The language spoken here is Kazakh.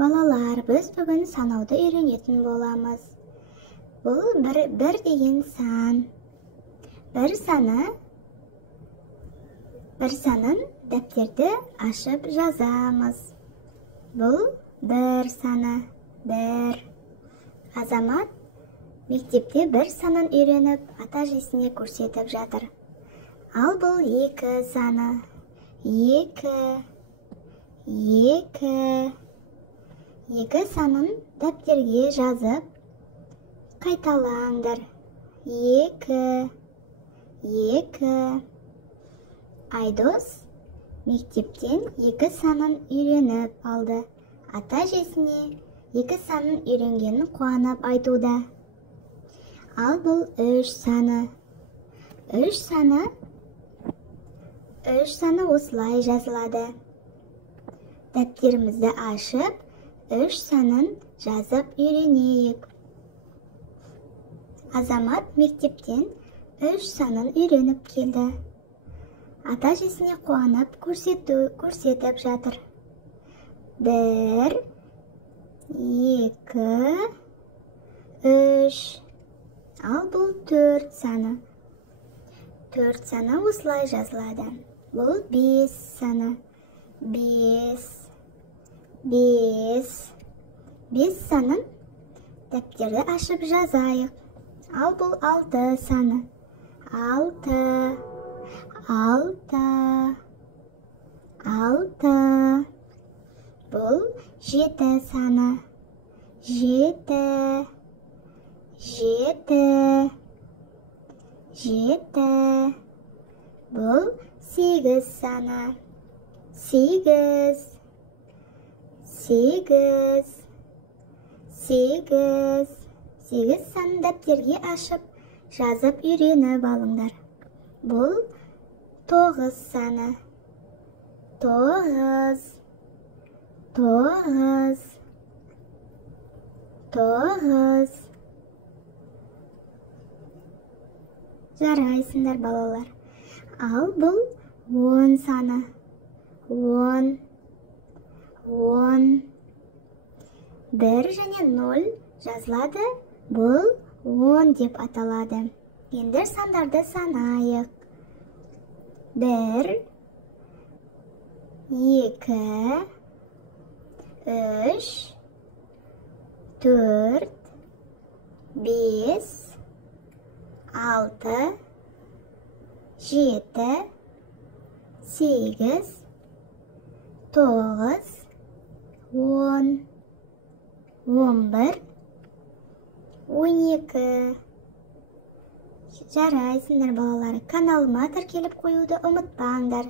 Балалар, біз бүгін санауды үйренетін боламыз. Бұл бір деген сан. Бір санын дәптерді ашып жазамыз. Бұл бір саны. Бір. Азамат мектепте бір санын үйреніп, ата-әжесіне көрсетіп жатыр. Ал бұл екі саны. Екі санын дәптерге жазып, қайталаңдар. Екі. Айдос мектептен екі санын үйреніп алды. Ата-әжесіне екі санын үйренгенін қуанып айтуда. Ал бұл үш саны. Үш саны осылай жазылады. Дәптерімізді ашып, үш санын жазып үйренейік. Азамат мектептен үш санын үйреніп келді. Ата-әжесіне қуанып көрсетіп жатыр. Бір, екі, үш. Ал бұл төрт саны. Төрт саны осылай жазылады. Бұл бес саны. Бес санын дәптерді ашып жазайық. Ал бұл алты саны. Алты. Бұл жеті саны. Жеті. Бұл сегіз саны. Сегіз санын дәптерге ашып, жазып үйреніп алыңдар. Бұл тоғыз саны. Тоғыз. Жарайсыңдар, балалар. Ал бұл он саны. Он. Бір және нөл жазылады. Бұл он деп аталады. Енді сандарды санайық. Бір, екі, үш, төрт, бес, алты, жеті, сегіз, тоғыз, он бір, 12. Жарайсыңдар, балалар. Каналыма тіркеліп қоюды ұмытпаңдар.